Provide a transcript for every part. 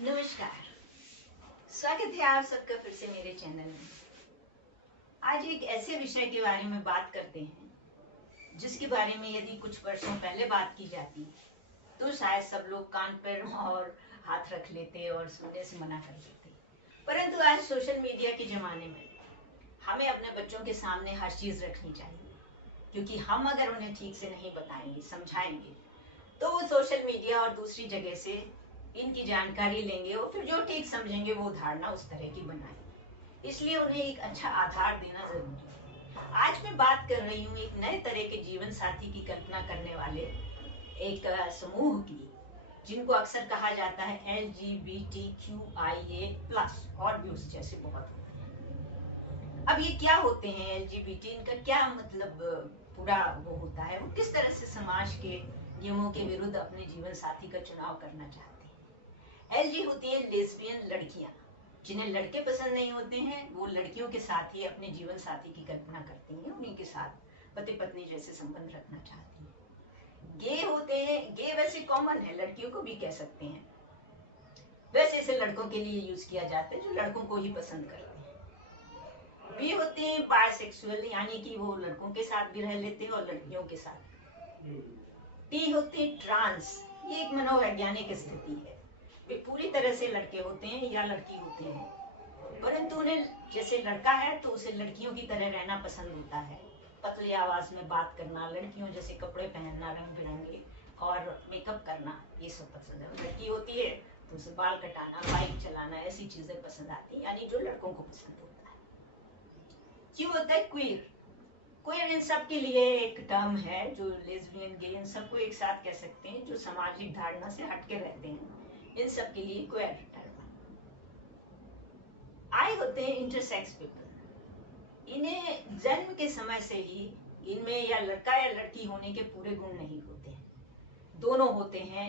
नमस्कार। स्वागत है आप सबका फिर से मेरे चैनल में। आज एक ऐसे विषय के बारे में बात करते हैं जिसके बारे में यदि कुछ वर्षों पहले बात की जाती तो शायद सब लोग कान पर और हाथ रख लेते और सुनने से मना कर देते। परंतु आज सोशल मीडिया के जमाने में हमें अपने बच्चों के सामने हर चीज रखनी चाहिए, क्योंकि हम अगर उन्हें ठीक से नहीं बताएंगे, समझाएंगे, तो वो सोशल मीडिया और दूसरी जगह से इनकी जानकारी लेंगे और फिर जो ठीक समझेंगे वो धारणा उस तरह की बनाएंगे। इसलिए उन्हें एक अच्छा आधार देना जरूरी है। आज मैं बात कर रही हूँ एक नए तरह के जीवन साथी की कल्पना करने वाले एक समूह की, जिनको अक्सर कहा जाता है LGBTQIA+ और भी उस जैसे बहुत होते हैं। अब ये क्या होते हैं LGBT, इनका क्या मतलब पूरा वो होता है, वो किस तरह से समाज के नियमों के विरुद्ध अपने जीवन साथी का चुनाव करना चाहते हैं। LG होती है लेस्बियन लड़कियां, जिन्हें लड़के पसंद नहीं होते हैं, वो लड़कियों के साथ ही अपने जीवन साथी की कल्पना करती हैं, उन्हीं के साथ पति पत्नी जैसे संबंध रखना चाहती हैं। गे होते हैं, गे वैसे कॉमन है, लड़कियों को भी कह सकते हैं, वैसे इसे लड़कों के लिए यूज किया जाता है जो लड़कों को ही पसंद करते हैं। बी होते हैं बायसेक्सुअल, यानी कि वो लड़कों के साथ भी रह लेते हैं और लड़कियों के साथ। टी होते हैं ट्रांस, ये एक मनोवैज्ञानिक स्थिति है, वे पूरी तरह से लड़के होते हैं या लड़की होते हैं, परंतु उन्हें जैसे लड़का है तो उसे लड़कियों की तरह रहना पसंद होता है, पतली आवाज में बात करना, लड़कियों जैसे कपड़े पहनना, रंग बिरंगे और मेकअप करना, ये सब पसंद है। लड़की होती है तो उसे बाल कटाना, बाइक चलाना, ऐसी चीजें पसंद आती हैं, यानी जो लड़कों को पसंद होता है। क्यों होता है क्वीर? क्वीर इन सब के लिए एक टर्म है, जो लेस्बियन, गे, इन सबको एक साथ कह सकते हैं, जो सामाजिक धारणा से हटके रहते हैं, इन सब के लिए क्वेयर टर्म। आई होते हैं इंटरसेक्स पीपल, इन्हें जन्म के समय से ही इनमें या लड़का या लड़की होने के पूरे गुण नहीं होते हैं, दोनों होते हैं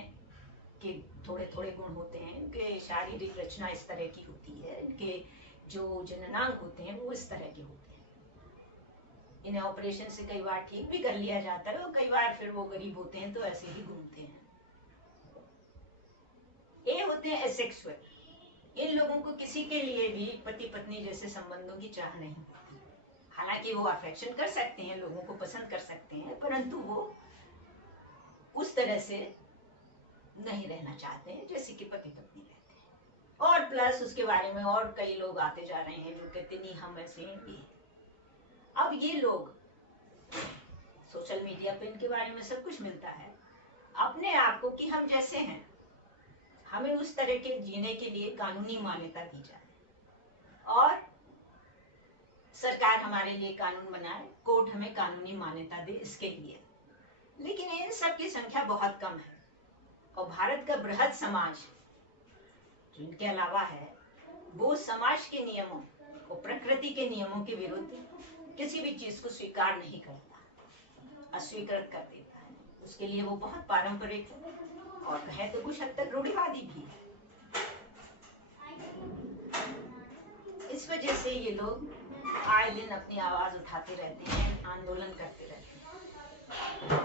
कि थोड़े थोड़े गुण होते हैं। इनके शारीरिक रचना इस तरह की होती है, इनके जो जननांग होते हैं वो इस तरह के होते हैं। इन्हें ऑपरेशन से कई बार ठीक भी कर लिया जाता है और कई बार फिर वो गरीब होते हैं तो ऐसे ही घूमते हैं। ए होते हैं एसेक्सुअल, इन लोगों को किसी के लिए भी पति पत्नी जैसे संबंधों की चाह नहीं होती, हालांकि वो अफेक्शन कर सकते हैं, लोगों को पसंद कर सकते हैं, परंतु वो उस तरह से नहीं रहना चाहते हैं जैसे कि पति पत्नी रहते हैं। और प्लस उसके बारे में और कई लोग आते जा रहे हैं जो कहते नहीं हम ऐसे हैं भी। अब ये लोग सोशल मीडिया पे इनके बारे में सब कुछ मिलता है, अपने आप को कि हम जैसे हैं, हमें उस तरह के जीने के लिए कानूनी मान्यता दी जाए और सरकार हमारे लिए कानून बनाए, कोर्ट हमें कानूनी मान्यता दे इसके लिए। लेकिन इन सब की संख्या बहुत कम है और भारत का बृहद समाज जो इनके अलावा है, वो समाज के नियमों और प्रकृति के नियमों के विरुद्ध किसी भी चीज को स्वीकार नहीं करता, अस्वीकृत कर देता है। उसके लिए वो बहुत पारंपरिक और कहे तो कुछ हद तक रूढ़िवादी भी है। इस वजह से ये लोग आए दिन अपनी आवाज उठाते रहते हैं, आंदोलन करते रहते हैं।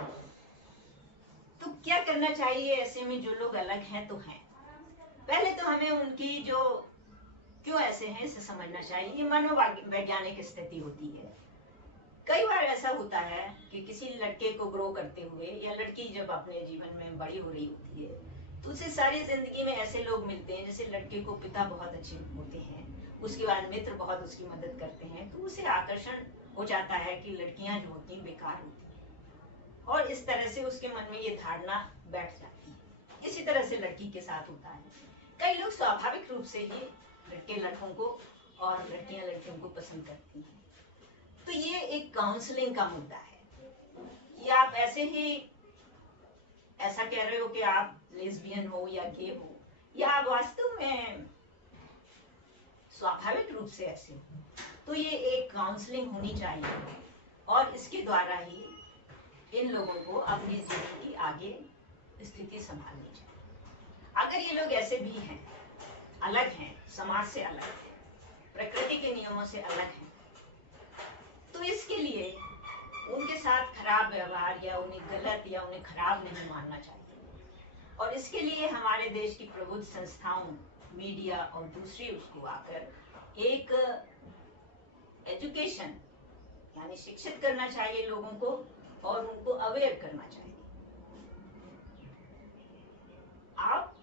तो क्या करना चाहिए ऐसे में? जो लोग अलग हैं तो हैं, पहले तो हमें उनकी जो क्यों ऐसे हैं इसे समझना चाहिए। ये मनोवैज्ञानिक स्थिति होती है। कई बार ऐसा होता है कि किसी लड़के को ग्रो करते हुए या लड़की जब अपने जीवन में बड़ी हो रही होती है तो उसे सारी जिंदगी में ऐसे लोग मिलते हैं, जैसे लड़के को पिता बहुत अच्छे होते हैं, उसके बाद मित्र बहुत उसकी मदद करते हैं, तो उसे आकर्षण हो जाता है कि लड़कियां जो होती हैं बेकार होती हैं और इस तरह से उसके मन में ये धारणा बैठ जाती है। इसी तरह से लड़की के साथ होता है। कई लोग स्वाभाविक रूप से ही लड़के लड़कों को और लड़कियां लड़कियों को पसंद करती हैं। तो ये एक काउंसलिंग का मुद्दा है कि आप ऐसे ही ऐसा कह रहे हो कि आप लेस्बियन हो या गे हो, या आप वास्तव में स्वाभाविक रूप से ऐसे हो, तो ये एक काउंसलिंग होनी चाहिए और इसके द्वारा ही इन लोगों को अपने जीवन की आगे स्थिति संभालनी चाहिए। अगर ये लोग ऐसे भी हैं, अलग हैं, समाज से अलग हैं, प्रकृति के नियमों से अलग हैं, तो इसके लिए उनके साथ खराब व्यवहार या उन्हें गलत या उन्हें खराब नहीं मानना चाहिए। और इसके लिए हमारे देश की प्रबुद्ध संस्थाओं मीडिया और दूसरे उसको आकर एक एजुकेशन यानी शिक्षित करना चाहिए लोगों को और उनको अवेयर करना चाहिए। आप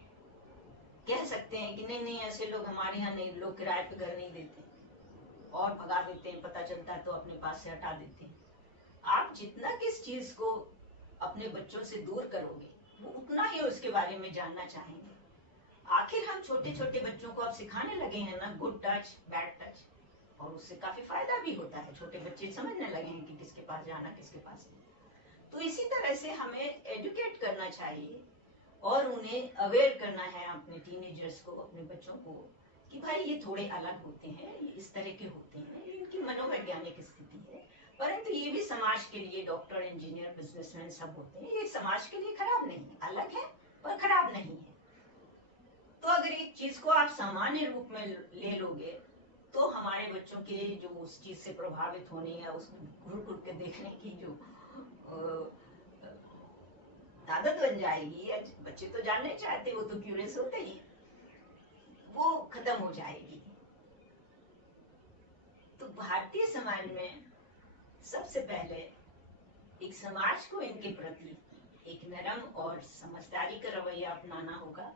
कह सकते हैं कि नहीं नहीं ऐसे लोग हमारे यहाँ नहीं, लोग किराए पे घर नहीं देते और भगा देते हैं, पता चलता है तो अपने पास से हटा देते हैं। आप जितना किस चीज को अपने बच्चों से दूर करोगे वो उतना ही उसके बारे में जानना चाहेंगे। आखिर हम छोटे छोटे बच्चों को अब सिखाने लगे हैं ना गुड टच बैड टच, और उससे काफी फायदा भी होता है। छोटे बच्चे समझने लगे हैं कि किसके पास जाना किसके पास नहीं। तो इसी तरह से हमें एजुकेट करना चाहिए और उन्हें अवेयर करना है अपने टीनेजर्स को, अपने बच्चों को, कि भाई ये थोड़े अलग होते हैं, ये इस तरह के होते हैं, इनकी मनोवैज्ञानिक स्थिति है, परंतु ये भी समाज के लिए डॉक्टर इंजीनियर बिजनेसमैन सब होते हैं, ये समाज के लिए खराब नहीं है, अलग है पर खराब नहीं है। तो अगर एक चीज को आप सामान्य रूप में ले लोगे तो हमारे बच्चों के जो उस चीज से प्रभावित होने या उसको घुर घुर के देखने की जो आदत बन जाएगी, बच्चे तो जानने चाहते, वो तो क्यूरियस होते ही, वो खत्म हो जाएगी। तो भारतीय समाज में सबसे पहले एक समाज को इनके प्रति एक नरम और समझदारी का रवैया अपनाना होगा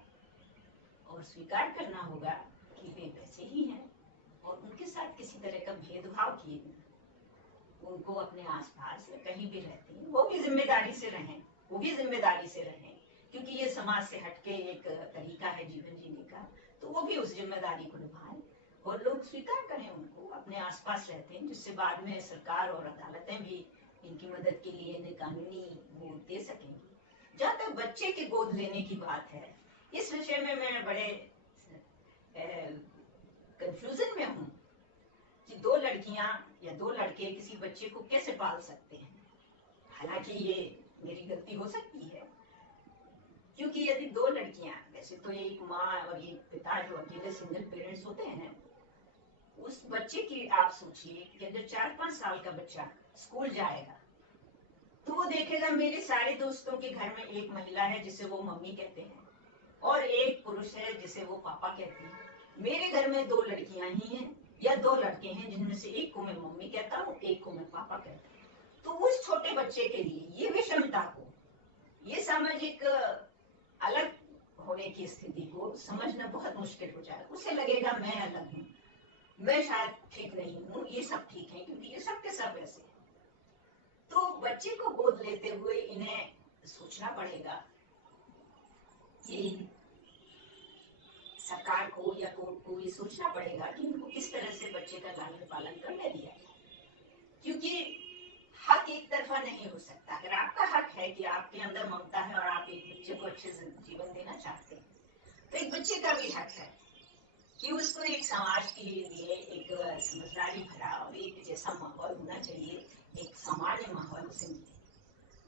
और स्वीकार करना होगा कि वे वैसे ही हैं और उनके साथ किसी तरह का भेदभाव किए बिना उनको अपने आसपास या कहीं भी रहते हैं वो भी जिम्मेदारी से रहें, वो भी जिम्मेदारी से रहें, क्योंकि ये समाज से हटके एक तरीका है जीवन जीने का, तो वो भी उस जिम्मेदारी को निभाएं और लोग स्वीकार करें उनको, अपने आसपास रहते हैं, जिससे बाद में सरकार और अदालतें भी इनकी मदद के लिए इन्हें कानूनी वो दे सकेंगी। जहाँ तक बच्चे के गोद लेने की बात है, इस विषय में मैं बड़े कंफ्यूजन में हूँ कि दो लड़कियां या दो लड़के किसी बच्चे को कैसे पाल सकते हैं। हालांकि ये मेरी गलती हो सकती है, क्योंकि यदि दो लड़कियां, वैसे तो एक माँ और एक पिता जो अकेले सिंगल पेरेंट्स होते हैं, उस बच्चे की आप सोचिए कि अगर 4-5 साल का बच्चा स्कूल जाएगा तो वो देखेगा मेरे सारे दोस्तों के घर में एक महिला है जिसे वो मम्मी कहते हैं और एक पुरुष है जिसे वो पापा कहते हैं, मेरे घर में 2 लड़कियां ही हैं या 2 लड़के हैं जिनमें से एक को मैं मम्मी कहता हूँ, एक को मैं पापा कहता हूँ। तो उस छोटे बच्चे के लिए ये विषमता को, ये सामाजिक अलग होने की स्थिति को समझना बहुत मुश्किल हो जाएगा। उसे लगेगा मैं अलग हूँ, मैं शायद ठीक नहीं हूँ, ये सब ठीक है क्योंकि ये सब के सब ऐसे हैं। तो बच्चे को गोद लेते हुए इन्हें सोचना पड़ेगा कि सरकार को या कोर्ट को ये सोचना पड़ेगा कि इनको किस तरह से बच्चे का लालन पालन करने दिया जाए, क्योंकि हक एक तरफा नहीं हो सकता। अगर आपका हक है कि आपके अंदर ममता है और आप एक बच्चे को अच्छे से जीवन देना चाहते हैं, तो एक बच्चे का भी हक है कि उसको एक समाज के लिए एक समझदारी भरा और एक जैसा माहौल होना चाहिए, एक सामान्य माहौल उसे मिले।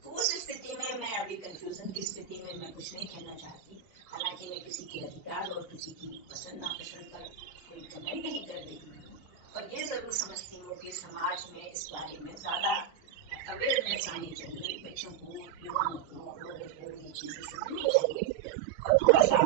तो उस स्थिति में मैं अभी कंफ्यूजन की स्थिति में मैं कुछ नहीं कहना चाहती। हालांकि मैं किसी के अधिकार और किसी की पसंद नापसंद पर कोई कमेंट नहीं कर रही हूँ, और ये जरूर समझती हूँ कि समाज में इस बारे में ज्यादा अवेयरनेस आनी चाहिए, बच्चों को, युवाओं को और ये चीजें सीखनी चाहिए और थोड़ा सा